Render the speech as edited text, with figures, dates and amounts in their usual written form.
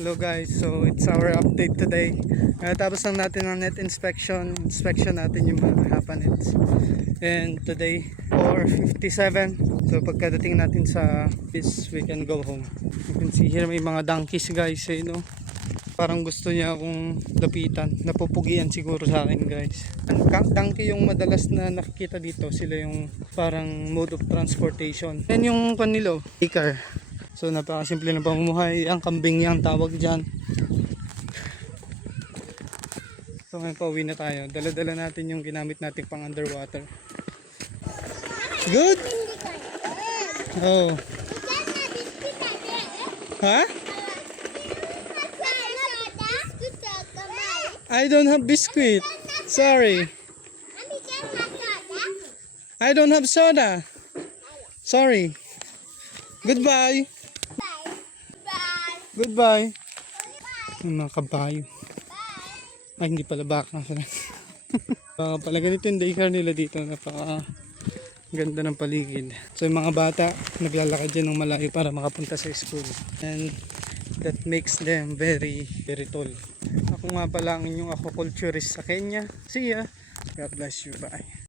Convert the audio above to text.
Hello guys, so it's our update today. Tapos lang natin ang net inspection natin yung mga hapanets. And today, 4:57. So pagkadating natin sa office, we can go home. You can see here may mga donkeys guys, parang gusto niya akong lapitan. Napupugian siguro sa akin guys. Donkey yung madalas na nakikita dito, sila yung parang mode of transportation. Yan yung panilo, car. So napakasimple na pamumuhay. Ang kambing yang tawag dyan. So ngayon pauwi na tayo. Dala-dala natin yung ginamit natin pang underwater. Good? Oh. Ha? I don't have biscuit. Sorry. I don't have soda. Sorry. Goodbye. Goodbye. Yung mga kabayo. Ay, hindi pala baka sila. Baka pala ganito yung daycare nila dito. Napaka ganda ng paligid. So yung mga bata naglalakad dyan ng malayo para makapunta sa school. And that makes them very, very tall. Ako nga pala ang inyong aquaculturist sa Kenya. See ya. God bless you. Bye.